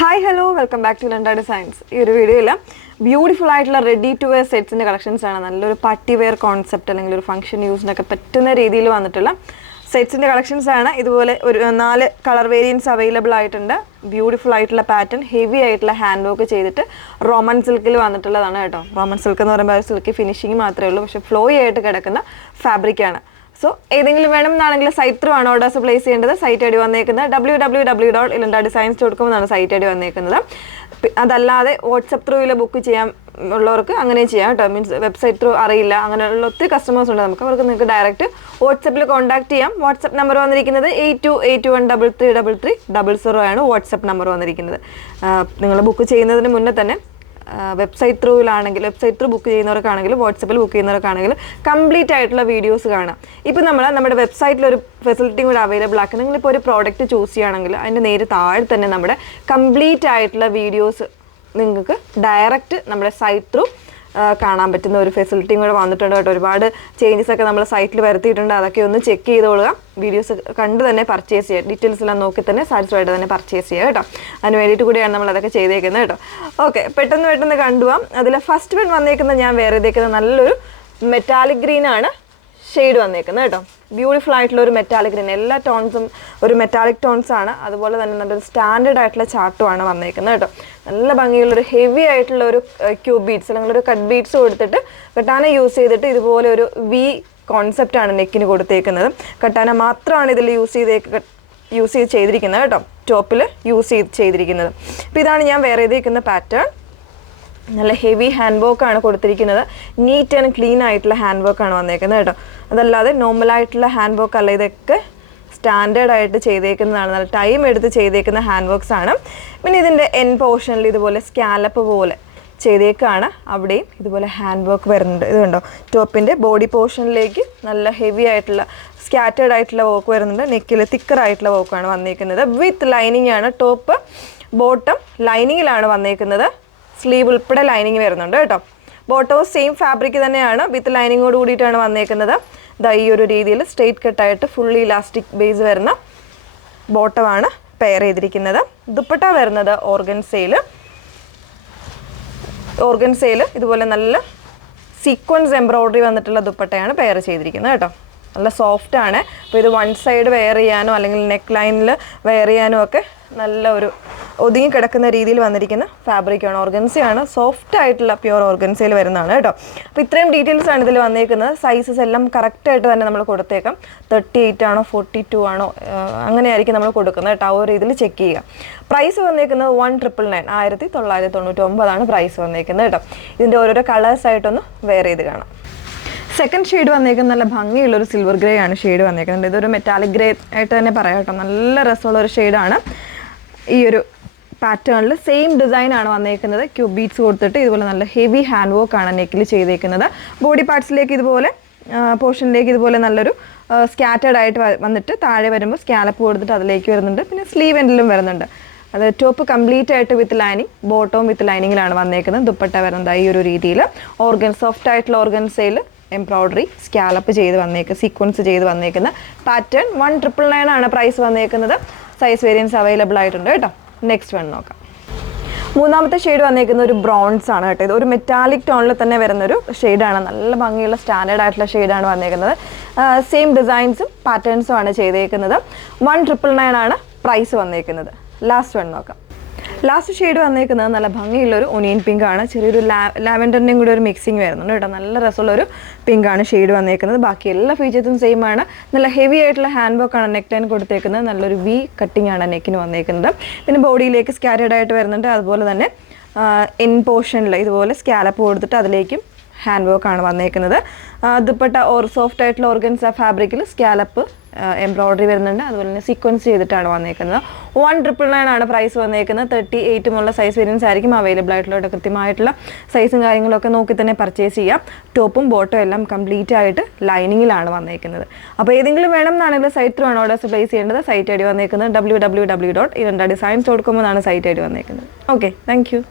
Hi hello welcome back to Landa designs. ഈ ഒരു വീഡിയോയിൽ ബ്യൂട്ടിഫുൾ ആയിട്ടുള്ള റെഡി ടു വെയർ സെറ്റ്സിൻ്റെ കളക്ഷൻസ് ആണ്. നല്ലൊരു പാർട്ടി വെയർ കോൺസെപ്റ്റ് അല്ലെങ്കിൽ ഒരു ഫംഗ്ഷൻ യൂസിനൊക്കെ പറ്റുന്ന രീതിയിൽ വന്നിട്ടുള്ള സെറ്റ്സിൻ്റെ കളക്ഷൻസ് ആണ്. ഇതുപോലെ ഒരു 4 കളർ വേരിയൻസ് അവൈലബിൾ ആയിട്ടുണ്ട്. ബ്യൂട്ടിഫുൾ ആയിട്ടുള്ള പാറ്റേൺ, ഹെവി ആയിട്ടുള്ള ഹാൻഡ് വർക്ക് ചെയ്തിട്ട് റോമൻ സിൽക്കിൽ വന്നിട്ടുള്ളതാണ് കേട്ടോ. റോമൻ സിൽക്ക് എന്ന് പറയുമ്പോൾ സിൽക്ക് ഫിനിഷിങ് മാത്രമേ ഉള്ളൂ, പക്ഷേ ഫ്ലോയി ആയിട്ട് കിടക്കുന്ന ഫാബ്രിക്കാണ്. സോ ഏതെങ്കിലും വേണമെന്നാണെങ്കിൽ സൈറ്റ് ത്രൂ ആണ് ഓർഡേഴ്സ് പ്ലേസ് ചെയ്യേണ്ടത്. സൈറ്റ് ഐ ഡി വന്നേക്കുന്നത് www.ilandadesigns.com എന്നാണ് സൈറ്റ് ഐ ഡി വന്നേക്കുന്നത്. അതല്ലാതെ വാട്സപ്പ് ത്രൂയിൽ ബുക്ക് ചെയ്യാൻ ഉള്ളവർക്ക് അങ്ങനെ ചെയ്യാം കേട്ടോ. മീൻസ് വെബ്സൈറ്റ് ത്രൂ അറിയില്ല, അങ്ങനെയുള്ള ഒത്തിരി കസ്റ്റമേഴ്സ് ഉണ്ട് നമുക്ക്. അവർക്ക് നിങ്ങൾക്ക് ഡയറക്റ്റ് വാട്സപ്പിൽ കോൺടാക്ട് ചെയ്യാം. വാട്സപ്പ് നമ്പർ വന്നിരിക്കുന്നത് 8281333300 ആണ് വാട്സപ്പ് നമ്പർ വന്നിരിക്കുന്നത്. നിങ്ങൾ ബുക്ക് ചെയ്യുന്നതിന് മുന്നേ തന്നെ വെബ്സൈറ്റ് ത്രൂ ബുക്ക് ചെയ്യുന്നവർക്കാണെങ്കിലും വാട്സപ്പിൽ ബുക്ക് ചെയ്യുന്നവർക്കാണെങ്കിലും കംപ്ലീറ്റ് ആയിട്ടുള്ള വീഡിയോസ് കാണാം. ഇപ്പോൾ നമ്മുടെ വെബ്സൈറ്റിലൊരു ഫെസിലിറ്റിയും കൂടെ അവൈലബിൾ ആക്കുക. നിങ്ങളിപ്പോൾ ഒരു പ്രോഡക്റ്റ് ചൂസ് ചെയ്യുകയാണെങ്കിൽ അതിൻ്റെ നേരെ താഴെ തന്നെ നമ്മുടെ കംപ്ലീറ്റ് ആയിട്ടുള്ള വീഡിയോസ് നിങ്ങൾക്ക് ഡയറക്റ്റ് നമ്മുടെ സൈറ്റ് ത്രൂ കാണാൻ പറ്റുന്ന ഒരു ഫെസിലിറ്റിയും കൂടെ വന്നിട്ടുണ്ട് കേട്ടോ. ഒരുപാട് ചേഞ്ചസ് ഒക്കെ നമ്മൾ സൈറ്റിൽ വരുത്തിയിട്ടുണ്ട്. അതൊക്കെ ഒന്ന് ചെക്ക് ചെയ്തോളുക. വീഡിയോസ് കണ്ട് തന്നെ പർച്ചേസ് ചെയ്യുക. ഡീറ്റെയിൽസ് എല്ലാം നോക്കി തന്നെ സാറ്റിസ്ഫൈഡ് തന്നെ പർച്ചേസ് ചെയ്യുക കേട്ടോ. അതിന് വേണ്ടിയിട്ട് കൂടിയാണ് നമ്മൾ അതൊക്കെ ചെയ്തേക്കുന്നത് കേട്ടോ. ഓക്കെ, പെട്ടെന്ന് കണ്ടുപോകാം. അതിൽ ഫസ്റ്റ് വൺ വന്നേക്കുന്നത് ഞാൻ വേറെ ചെയ്തേക്കുന്നത് നല്ലൊരു മെറ്റാലിക് ഗ്രീൻ ആണ് ഷെയ്ഡ് വന്നേക്കുന്നത് കേട്ടോ. ബ്യൂട്ടിഫുൾ ആയിട്ടുള്ള ഒരു മെറ്റാലിക് ഗ്രീൻ, എല്ലാ ടോൺസും ഒരു മെറ്റാലിക് ടോൺസ് ആണ്. അതുപോലെ തന്നെ നല്ലൊരു സ്റ്റാൻഡേർഡ് ആയിട്ടുള്ള ചാർട്ടുമാണ് വന്നേക്കുന്നത് കേട്ടോ. നല്ല ഭംഗിയുള്ളൊരു ഹെവി ആയിട്ടുള്ള ഒരു ക്യൂബ് ബീഡ്സ് അല്ലെങ്കിൽ ഒരു കട്ട് ബീഡ്സ് കൊടുത്തിട്ട് കട്ടാന യൂസ് ചെയ്തിട്ട് ഇതുപോലെ ഒരു വി കോൺസെപ്റ്റാണ് നെക്കിന് കൊടുത്തേക്കുന്നത്. കട്ടാന മാത്രമാണ് ഇതിൽ യൂസ് ചെയ്ത് ചെയ്തിരിക്കുന്നത് കേട്ടോ. ടോപ്പിൽ യൂസ് ചെയ്തിരിക്കുന്നത്. അപ്പോൾ ഇതാണ് ഞാൻ വേറെ ചെയ്തിരിക്കുന്ന പാറ്റേൺ. നല്ല ഹെവി ഹാൻഡ് വർക്കാണ് കൊടുത്തിരിക്കുന്നത്. നീറ്റ് ആൻഡ് ക്ലീൻ ആയിട്ടുള്ള ഹാൻഡ് വർക്കാണ് വന്നേക്കുന്നത് കേട്ടോ. അതല്ലാതെ നോർമലായിട്ടുള്ള ഹാൻഡ് വർക്ക് അല്ല, ഇതൊക്കെ സ്റ്റാൻഡേർഡ് ആയിട്ട് ചെയ്തേക്കുന്നതാണ്. നല്ല ടൈം എടുത്ത് ചെയ്തേക്കുന്ന ഹാൻഡ് വർക്ക്സ് ആണ്. പിന്നെ ഇതിൻ്റെ എൻ പോർഷനിൽ ഇതുപോലെ സ്കാലപ്പ് പോലെ ചെയ്തേക്കാണ്. അവിടെയും ഇതുപോലെ ഹാൻഡ് വർക്ക് വരുന്നുണ്ട്. ഇത് കണ്ടോ, ടോപ്പിൻ്റെ ബോഡി പോർഷനിലേക്ക് നല്ല ഹെവി ആയിട്ടുള്ള സ്കാറ്റേർഡ് ആയിട്ടുള്ള വർക്ക് വരുന്നുണ്ട്. നെക്കിൽ തിക്കറായിട്ടുള്ള വർക്കാണ് വന്നേക്കുന്നത്. വിത്ത് ലൈനിങ് ആണ്. ടോപ്പ് ബോട്ടം ലൈനിങ്ങിലാണ് വന്നേക്കുന്നത്. സ്ലീവ് ഉൾപ്പെടെ ലൈനിങ് വരുന്നുണ്ട് കേട്ടോ. ബോട്ടവും സെയിം ഫാബ്രിക് തന്നെയാണ്, വിത്ത് ലൈനിങ്ങോട് കൂടിയിട്ടാണ് വന്നേക്കുന്നത്. ഇതാ ഈ ഒരു രീതിയിൽ സ്ട്രെയിറ്റ് കട്ടായിട്ട് ഫുള്ളി ഇലാസ്റ്റിക് ബേസ് വരുന്ന ബോട്ടമാണ് പെയർ ചെയ്തിരിക്കുന്നത്. ദുപ്പട്ട വരുന്നത് ഓർഗൻസയിൽ ഇതുപോലെ നല്ല സീക്വൻസ് എംബ്രോയ്ഡറി വന്നിട്ടുള്ള ദുപ്പട്ടയാണ് പെയർ ചെയ്തിരിക്കുന്നത് കേട്ടോ. നല്ല സോഫ്റ്റ് ആണ്. അപ്പോൾ ഇത് വൺ സൈഡ് വെയർ ചെയ്യാനോ അല്ലെങ്കിൽ നെക്ക് ലൈനിൽ വെയർ ചെയ്യാനോ ഒക്കെ നല്ല ഒരു ഒതുങ്ങി കിടക്കുന്ന രീതിയിൽ വന്നിരിക്കുന്ന ഫാബ്രിക്കാണ്. ഓർഗൻസയാണ്, സോഫ്റ്റ് ആയിട്ടുള്ള പ്യുവർ ഓർഗൻസയിൽ വരുന്നതാണ് കേട്ടോ. അപ്പോൾ ഇത്രയും ഡീറ്റെയിൽസ് ആണ് ഇതിൽ വന്നേക്കുന്നത്. സൈസസ് എല്ലാം കറക്റ്റായിട്ട് തന്നെ നമ്മൾ കൊടുത്തേക്കാം. 38 ആണോ 42 ആണോ അങ്ങനെയായിരിക്കും നമ്മൾ കൊടുക്കുന്നത് കേട്ടോ. ആ ഒരു രീതിയിൽ ചെക്ക് ചെയ്യുക. പ്രൈസ് വന്നേക്കുന്നത് 1999 പ്രൈസ് വന്നേക്കുന്നത് കേട്ടോ. ഇതിൻ്റെ ഓരോരോ കളേഴ്സായിട്ടൊന്ന് വെയർ ചെയ്ത് കാണാം. സെക്കൻഡ് ഷെയ്ഡ് വന്നേക്കുന്നത് നല്ല ഭംഗിയുള്ളൊരു സിൽവർ ഗ്രേ ആണ് ഷെയ്ഡ് വന്നേക്കുന്നത്. ഇതൊരു മെറ്റാലിക് ഗ്രേ ആയിട്ട് തന്നെ പറയാം കേട്ടോ. നല്ല രസമുള്ളൊരു ഷെയ്ഡാണ്. ഈ ഒരു പാറ്റേണിൽ സെയിം ഡിസൈൻ ആണ് വന്നേക്കുന്നത്. ക്യൂബ് ബീഡ്സ് കൊടുത്തിട്ട് ഇതുപോലെ നല്ല ഹെവി ഹാൻഡ് വർക്കാണ് നെക്കിൽ ചെയ്തേക്കുന്നത്. ബോഡി പാർട്സിലേക്ക് ഇതുപോലെ പോർഷനിലേക്ക് ഇതുപോലെ നല്ലൊരു സ്കാറ്റേർഡ് ആയിട്ട് വന്നിട്ട് താഴെ വരുമ്പോൾ സ്കാലപ്പ് കൊടുത്തിട്ട് അതിലേക്ക് വരുന്നുണ്ട്. പിന്നെ സ്ലീവ് എൻഡിലും വരുന്നുണ്ട്. അത് ടോപ്പ് കംപ്ലീറ്റ് ആയിട്ട് വിത്ത് ലൈനിങ്, ബോട്ടവും വിത്ത് ലൈനിങ്ങിലാണ് വന്നേക്കുന്നത്. ദുപ്പട്ട വരുന്നത് ഈ ഒരു രീതിയിൽ സോഫ്റ്റ് ആയിട്ടുള്ള ഓർഗൻസയിൽ എംബ്രോയ്ഡറി സ്കാലപ്പ് ചെയ്ത് സീക്വൻസ് ചെയ്ത് വന്നേക്കുന്ന പാറ്റേൺ. 1999 ആണ് പ്രൈസ് വന്നേക്കുന്നത്. സൈസ് വേരിയൻസ് അവൈലബിൾ ആയിട്ടുണ്ട് കേട്ടോ. നെക്സ്റ്റ് വൺ നോക്കാം. മൂന്നാമത്തെ ഷെയ്ഡ് വന്നേക്കുന്ന ഒരു ബ്രോൺസ് ആണ് കേട്ടോ. ഇത് ഒരു മെറ്റാലിക് ടോണിൽ തന്നെ വരുന്നൊരു ഷെയ്ഡാണ്. നല്ല ഭംഗിയുള്ള സ്റ്റാൻഡേർഡ് ആയിട്ടുള്ള ഷെയ്ഡാണ് വന്നേക്കുന്നത്. സെയിം ഡിസൈൻസും പാറ്റേൺസും ആണ് ചെയ്തേക്കുന്നത്. 1999 ആണ് പ്രൈസ് വന്നേക്കുന്നത്. ലാസ്റ്റ് വൺ നോക്കാം. ലാസ്റ്റ് ഷെയ്ഡ് വന്നേക്കുന്നത് നല്ല ഭംഗിയുള്ളൊരു ഒനിയൻ പിങ്ക് ആണ്. ചെറിയൊരു ലാവൻഡറിൻ്റെയും കൂടി ഒരു മിക്സിങ് വരുന്നുണ്ട് കേട്ടോ. നല്ല രസമുള്ളൊരു പിങ്ക് ആണ് ഷെയ്ഡ് വന്നേക്കുന്നത്. ബാക്കി എല്ലാ ഫീച്ചേഴ്സും സെയിം ആണ്. നല്ല ഹെവി ആയിട്ടുള്ള ഹാൻഡ് വർക്കാണ് നെക്ക് ലൈൻ കൊടുത്തേക്കുന്നത്. നല്ലൊരു വി കട്ടിങ് ആണ് നെക്കിന് വന്നേക്കുന്നത്. പിന്നെ ബോഡിയിലേക്ക് സ്കാറ്റേർഡ് ആയിട്ട് വരുന്നുണ്ട്. അതുപോലെ തന്നെ ഇൻ പോർഷനിൽ ഇതുപോലെ സ്കാലപ്പ് കൊടുത്തിട്ട് അതിലേക്കും ഹാൻഡ് വർക്കാണ് വന്നേക്കുന്നത്. ദുപ്പട്ട സോഫ്റ്റ് ആയിട്ടുള്ള ഓർഗൻസ ഫാബ്രിക്കിൽ സ്കാലപ്പ് എംബ്രോയ്ഡറി വരുന്നുണ്ട്. അതുപോലെ തന്നെ സീക്വൻസ് ചെയ്തിട്ടാണ് വന്നേക്കുന്നത്. 1999 ആണ് പ്രൈസ് വന്നേക്കുന്നത്. 38 സൈസ് വേരിയൻസ് ആയിരിക്കും അവൈലബിൾ ആയിട്ടുള്ള. കൃത്യമായിട്ടുള്ള സൈസും കാര്യങ്ങളൊക്കെ നോക്കി തന്നെ പർച്ചേസ് ചെയ്യാം. ടോപ്പും ബോട്ടും എല്ലാം കംപ്ലീറ്റ് ആയിട്ട് ലൈനിങ്ങിലാണ് വന്നേക്കുന്നത്. അപ്പോൾ ഏതെങ്കിലും വേണം എന്നാണെങ്കിൽ സൈറ്റ് ത്രൂ ആണ് ഓർഡേഴ്സ് പ്ലേസ് ചെയ്യേണ്ടത്. സൈറ്റ് ഐ ഡി വന്നേക്കുന്നത് www.ilandadesigns.com എന്നാണ് സൈറ്റ് ഐ ഡി വന്നേക്കുന്നത്. Okay, thank you.